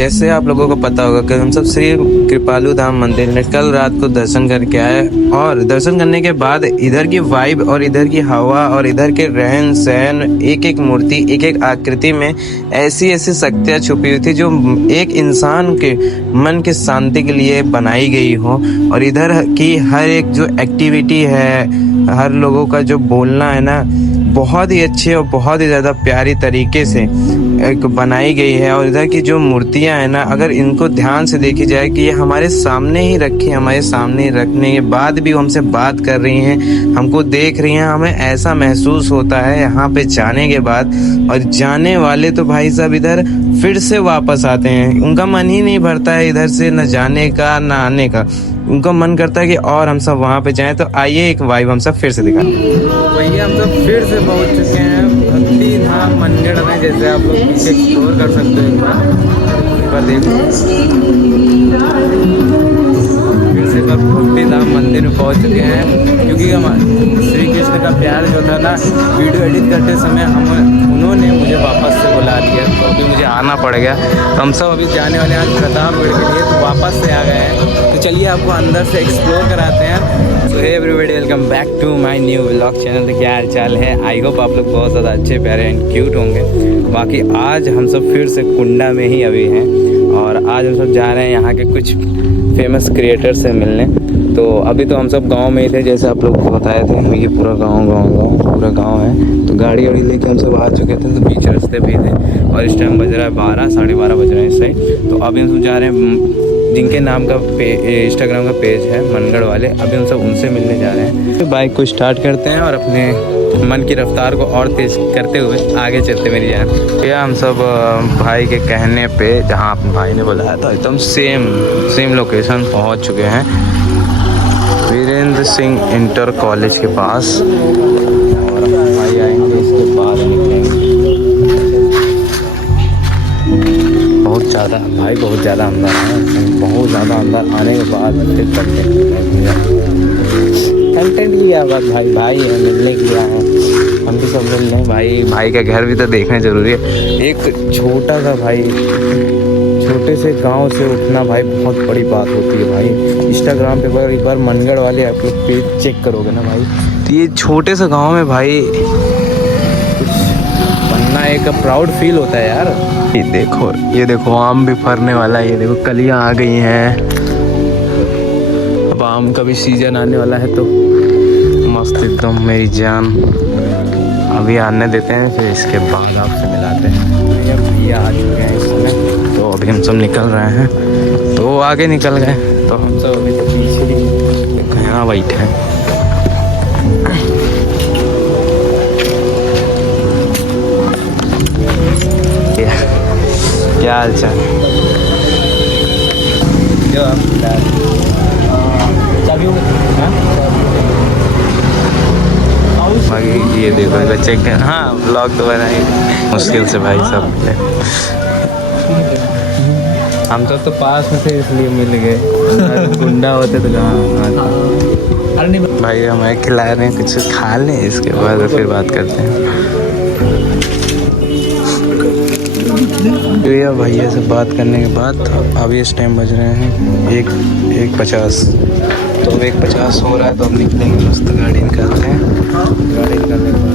जैसे आप लोगों को पता होगा कि हम सब श्री कृपालु धाम मंदिर में कल रात को दर्शन करके आए, और दर्शन करने के बाद इधर की वाइब और इधर की हवा और इधर के रहन सहन, एक एक मूर्ति, एक एक आकृति में ऐसी ऐसी शक्तियाँ छुपी हुई थी जो एक इंसान के मन की शांति के लिए बनाई गई हो। और इधर की हर एक जो एक्टिविटी है, हर लोगों का जो बोलना है ना, बहुत ही अच्छे और बहुत ही ज़्यादा प्यारी तरीके से एक बनाई गई है। और इधर की जो मूर्तियां हैं ना, अगर इनको ध्यान से देखी जाए कि ये हमारे सामने ही रखी, हमारे सामने ही रखने के बाद भी हमसे बात कर रही हैं, हमको देख रही हैं, हमें ऐसा महसूस होता है यहाँ पे जाने के बाद। और जाने वाले तो भाई साहब इधर फिर से वापस आते हैं, उनका मन ही नहीं भरता है इधर से न जाने का न आने का, उनका मन करता है कि और हम सब वहाँ पे जाएं। तो आइए एक वाइब हम सब फिर से दिखाएं। भैया हम सब फिर से पहुँच चुके हैं भक्ति धाम मंदिर में, जैसे आप लोग पीछे एक्सप्लोर कर सकते हो। एक बार देखो, फिर से भक्ति धाम मंदिर में पहुँच चुके हैं, क्योंकि हम श्री कृष्ण का प्यार जो था ना, वीडियो एडिट करते समय उन्होंने मुझे वापस से बुला लिया, तो अभी मुझे आना पड़ गया। तो हम सब अभी जाने वाले आज प्रतापगढ़ के लिए, तो वापस से आ गए हैं। तो चलिए आपको अंदर से एक्सप्लोर कराते हैं। So hey everybody, welcome back to my new vlog channel. तो क्या हाल चाल है? आई होप आप लोग बहुत ज़्यादा अच्छे, प्यारे एंड क्यूट होंगे। बाकी आज हम सब फिर से कुंडा में ही अभी हैं, और आज हम सब जा रहे हैं यहाँ के कुछ फेमस क्रिएटर से मिलने। तो अभी तो हम सब गांव में ही थे, जैसे आप लोग को बताए थे, ये पूरा पूरा गांव है। तो गाड़ी वाड़ी लेके हम सब आ चुके थे, तो बीच रास्ते भी थे, और इस टाइम बज रहा है 12, साढ़े 12 बज रहे हैं इस टाइम। तो अभी हम सब जा रहे हैं जिनके नाम का इंस्टाग्राम का पेज है मनगढ़ वाले, अभी हम सब उनसे मिलने जा रहे हैं। तो बाइक को स्टार्ट करते हैं और अपने मन की रफ्तार को और तेज करते हुए आगे चलते मेरी जान। भैया हम सब भाई के कहने पे, जहाँ अपने भाई ने बुलाया था, एकदम सेम लोकेशन पहुँच चुके हैं, वीरेंद्र सिंह इंटर कॉलेज के पास। और भाई आएंगे इसके बाद निकलेंगे। बहुत ज़्यादा अंदर है, बहुत ज़्यादा अंदर आने के बाद फिर करते हैं। कंटेंट की क्या बात, भाई है, मिलने के लिए आए हैं, हम भी सब मिल रहे हैं। भाई का घर भी तो देखना जरूरी है। एक छोटा सा भाई, छोटे से गांव से उठना भाई बहुत बड़ी बात होती है भाई। इंस्टाग्राम पे एक बार मनगढ़ वाले आप लोग पेज चेक करोगे ना भाई, तो ये छोटे से गांव में भाई कुछ बनना एक प्राउड फील होता है यार। ये देखो आम भी फरने वाला है, ये देखो कलियां आ गई हैं, अब आम का भी सीजन आने वाला है। तो मस्त एकदम मेरी जान, अभी आने देते हैं, फिर इसके बाद आपसे मिलाते हैं। भैया आ चुके हैं इस समय, तो अभी हम सब निकल रहे हैं, तो वो आगे निकल गए, तो हम सब अभी तो पीछे यहाँ बैठे हैं। क्या हाल चाल? बाकी ये देखो बच्चे, हाँ ब्लॉग तो बनाए मुश्किल से भाई सब मिले। हम तो पास में थे इसलिए मिल गए, गुंडा होते तो कहाँ। भाई हमें खिला रहे हैं, कुछ खा लें, इसके बाद फिर बात करते हैं। तो भैया से बात करने के बाद अभी इस टाइम बज रहे हैं 1:50, तो अब 1:50 हो रहा है, तो हम निकलेंगे। मस्त गाड़ी निकालते हैं, गाड़ी निकालने के बाद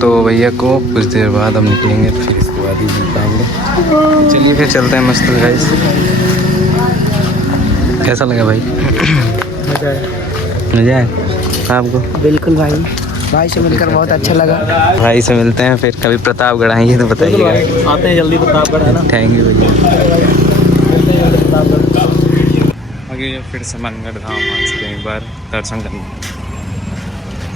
तो भैया को कुछ देर बाद हम निकलेंगे, फिर इसके बाद ही मिल पाएंगे। चलिए फिर चलते हैं मस्त गाइस। कैसा लगा भाई? मज़ा है आपको? बिल्कुल भाई से मिलकर बहुत अच्छा लगा। भाई से मिलते हैं, फिर कभी प्रतापगढ़ आएंगे तो बताइएगा। आते हैं जल्दी प्रतापगढ़, है ना? थैंक यू भैया। आगे फिर से मनगढ़ धाम आ चुके हैं, एक बार दर्शन करने।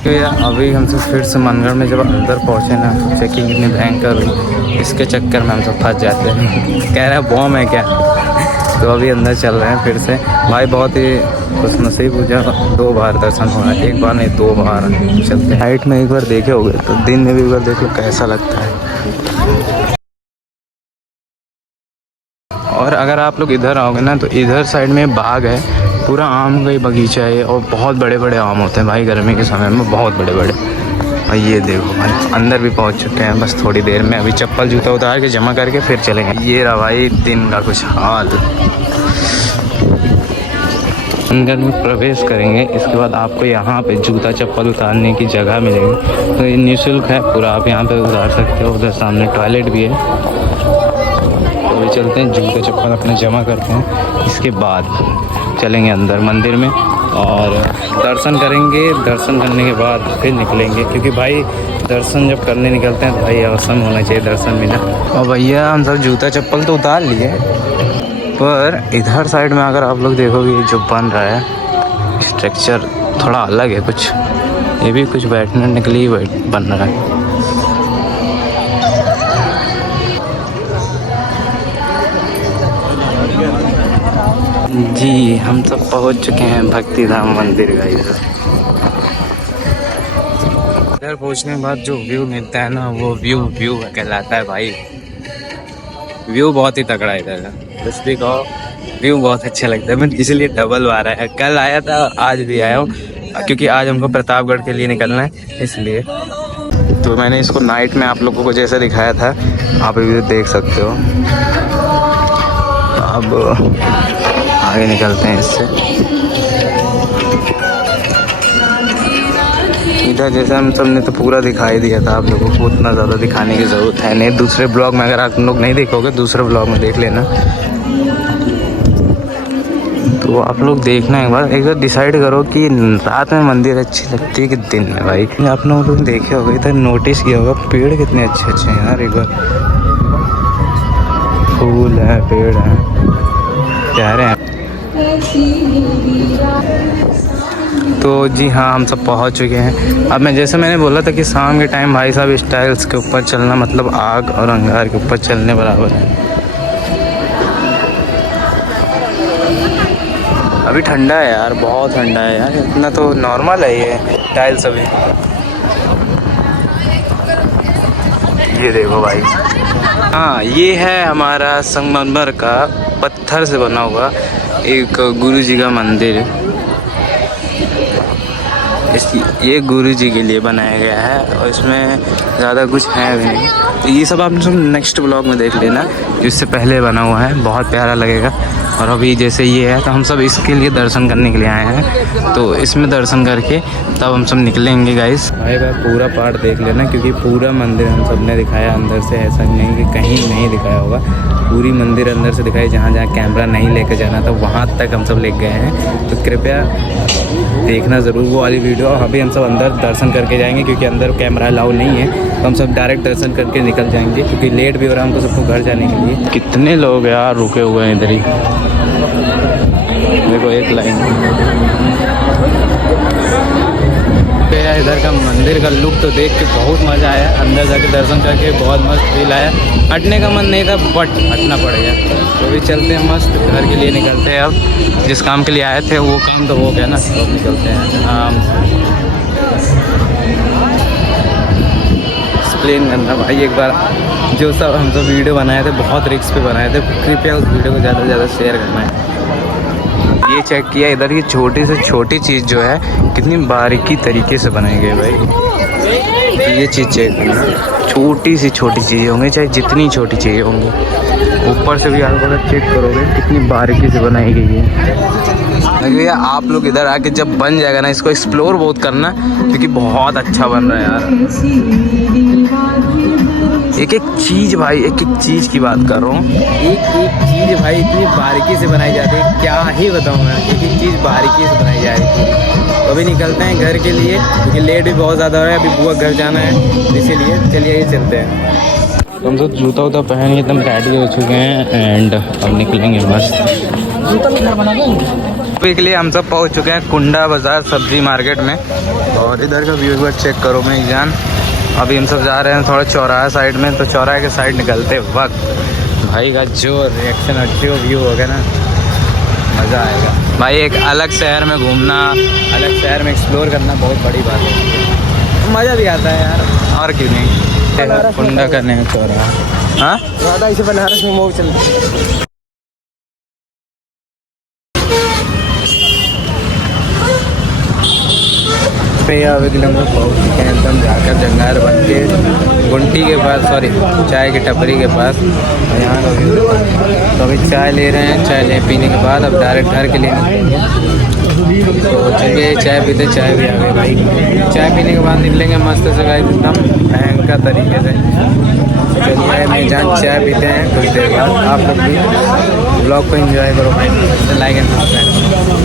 तो यार अभी हम सब फिर से मनगढ़ में जब अंदर पहुँचे ना, तो चेकिंग इतनी भयंकर हुई, इसके चक्कर में हम सब फंस जाते हैं। कह रहे हैं बॉम है क्या? तो अभी अंदर चल रहे हैं फिर से। भाई बहुत ही खुश नसीब हो जाए, 2 बार दर्शन हो रहा है, 1 बार नहीं 2 बार चलते हैं। हाइट में एक बार देखे होगे, तो दिन में भी एक बार देख लो कैसा लगता है। और अगर आप लोग इधर आओगे ना, तो इधर साइड में बाग है, पूरा आम का ही बगीचा है, और बहुत बड़े बड़े आम होते हैं भाई, गर्मी के समय में बहुत बड़े बड़े। और ये देखो भाई अंदर भी पहुंच चुके हैं, बस थोड़ी देर में। अभी चप्पल जूता उतार के जमा करके फिर चलेंगे। ये रहा भाई दिन का कुछ हाल। अंदर में प्रवेश करेंगे, इसके बाद आपको यहाँ पे जूता चप्पल उतारने की जगह मिलेगी। तो ये निःशुल्क है पूरा, आप यहाँ पे उतार सकते हो। उधर सामने टॉयलेट भी है। तो अभी चलते हैं, जूता चप्पल अपने जमा करते हैं, इसके बाद चलेंगे अंदर मंदिर में और दर्शन करेंगे। दर्शन करने के बाद फिर निकलेंगे, क्योंकि भाई दर्शन जब करने निकलते हैं तो भाई आसान होना चाहिए दर्शन बिना। और भैया हम सब जूता चप्पल तो उतार लिए, पर इधर साइड में अगर आप लोग देखोगे जो बन रहा है स्ट्रक्चर थोड़ा अलग है कुछ। ये भी कुछ बैठने के लिए बन रहा है। जी हम सब पहुंच चुके हैं भक्ति धाम मंदिर का। इधर पहुंचने के बाद जो व्यू मिलता है ना, वो व्यू कहलाता है भाई। व्यू बहुत ही तगड़ा है इधर का, बस भी कहो व्यू बहुत अच्छा लगता है। मैं इसलिए डबल बार आया, कल आया था आज भी आया हूँ, क्योंकि आज हमको प्रतापगढ़ के लिए निकलना है इसलिए। तो मैंने इसको नाइट में आप लोगों को जैसा दिखाया था आप भी देख सकते हो। अब आगे निकलते हैं इससे। इधर जैसे हम सब ने तो पूरा दिखाई दिया था आप लोगों को, उतना ज़्यादा दिखाने की ज़रूरत है नहीं। दूसरे ब्लॉग में अगर आप लोग नहीं देखोगे, दूसरे ब्लॉग में देख लेना। तो आप लोग देखना एक बार डिसाइड करो कि रात में मंदिर अच्छी लगती है कि दिन में। भाई आप लोग देखे होगे, इधर नोटिस किया होगा पेड़ कितने अच्छे अच्छे हैं यार। एक बार फूल है, पेड़ है, प्यारे हैं। तो जी हाँ हम सब पहुंच चुके हैं। अब मैंने बोला था कि शाम के टाइम भाई साहब स्टाइल्स के ऊपर चलना मतलब आग और अंगार के ऊपर चलने बराबर है। अभी ठंडा है यार, बहुत ठंडा है यार, इतना तो नॉर्मल है ये टाइल्स अभी। ये देखो भाई, हाँ ये है हमारा संगमरमर का पत्थर से बना हुआ एक गुरु जी का मंदिर। ये गुरु जी के लिए बनाया गया है और इसमें ज़्यादा कुछ है भी नहीं। तो ये सब आप नेक्स्ट ब्लॉग में देख लेना, जो इससे पहले बना हुआ है, बहुत प्यारा लगेगा। और अभी जैसे ये है तो हम सब इसके लिए दर्शन करने के लिए आए हैं, तो इसमें दर्शन करके तब हम सब निकलेंगे गाइस। भाई पूरा पार्ट देख लेना, क्योंकि पूरा मंदिर हम सब ने दिखाया अंदर से, ऐसा नहीं कि कहीं नहीं दिखाया होगा। पूरी मंदिर अंदर से दिखाई, जहाँ जहाँ कैमरा नहीं लेकर जाना था वहाँ तक हम सब ले गए हैं। तो कृपया देखना ज़रूर वो वाली वीडियो। अभी हम सब अंदर दर्शन करके जाएंगे, क्योंकि अंदर कैमरा अलाउ नहीं है। तो हम सब डायरेक्ट दर्शन करके निकल जाएंगे, क्योंकि लेट भी हो रहा है हमको सबको घर जाने के लिए। कितने लोग यार रुके हुए हैं इधर ही, देखो एक लाइन। तो यार इधर का मंदिर का लुक तो देख के बहुत मज़ा आया, अंदर जाके दर्शन करके बहुत मस्त फील आया। हटने का मन नहीं था बट हटना पड़ गया। तो भी चलते हैं, मस्त घर के लिए निकलते हैं। अब जिस काम के लिए आए थे वो काम तो हो गया ना, तो निकलते हैं। एक्सप्लेन करना भाई एक बार, जो सब हम सब वीडियो बनाए थे बहुत रिस्क पे बनाए थे, कृपया उस वीडियो को ज़्यादा से ज़्यादा शेयर करना है। ये चेक किया इधर की छोटी से छोटी चीज़ जो है कितनी बारीकी तरीके से बनाई गई भाई। ये चीज़ चेक करना, छोटी सी छोटी चीज़ें होंगी, चाहे जितनी छोटी चीज़ें होंगी, ऊपर से भी आप अगर चेक करोगे कितनी बारीकी से बनाई गई है। भैया आप लोग इधर आके जब बन जाएगा ना, इसको एक्सप्लोर बहुत करना, क्योंकि बहुत अच्छा बन रहा है यार। एक एक चीज़ भाई, एक एक चीज़ की बात कर रहा हूँ, एक एक चीज़ भाई इतनी बारीकी से बनाई जाती है, क्या ही बताऊँ मैं। एक एक चीज़ बारीकी से बनाई जा रही है। तो अभी निकलते हैं घर के लिए, क्योंकि लेट भी बहुत ज़्यादा हो रहा है, अभी बुआ घर जाना है, इसीलिए चलिए ये चलते हैं। तो हम सब जूता उता पहन के एकदम रेडी हो चुके हैं एंड अब निकलेंगे मस्त। अभी के लिए हम सब पहुंच चुके हैं कुंडा बाज़ार सब्जी मार्केट में, और इधर का व्यू एक बार चेक करो मैं जान। अभी हम सब जा रहे हैं थोड़ा चौराहा साइड में, तो चौराहे के साइड निकलते वक्त भाई का जो रिएक्शन अच्छी व्यू होगा ना, मज़ा आएगा भाई। एक अलग शहर में घूमना, अलग शहर में एक्सप्लोर करना बहुत बड़ी बात है, मज़ा भी आता है यार, और क्यों नहीं। कुंडा करने में चौराहा, हाँ ज़्यादा इसे बनारस में मूव चलती। पे अवेलेबल में पहुँच चुके हैं एकदम जाकर जंगार बन के गुंटी के पास, सॉरी चाय की टपरी के पास। यहाँ तो अभी चाय ले रहे हैं, चाय ले पीने के बाद अब डायरेक्ट घर के लिए निकलेंगे। तो चलिए चाय पीते, चाय भी आ गई भाई। चाय पीने के बाद निकलेंगे मस्त से गाइस एकदम भयंकर तरीके से। चलिए मैं जान चाय पीते हैं कुछ देर बाद। आप लोग भी ब्लॉग को एंजॉय करो भाई, लाइक एंड सब्सक्राइब।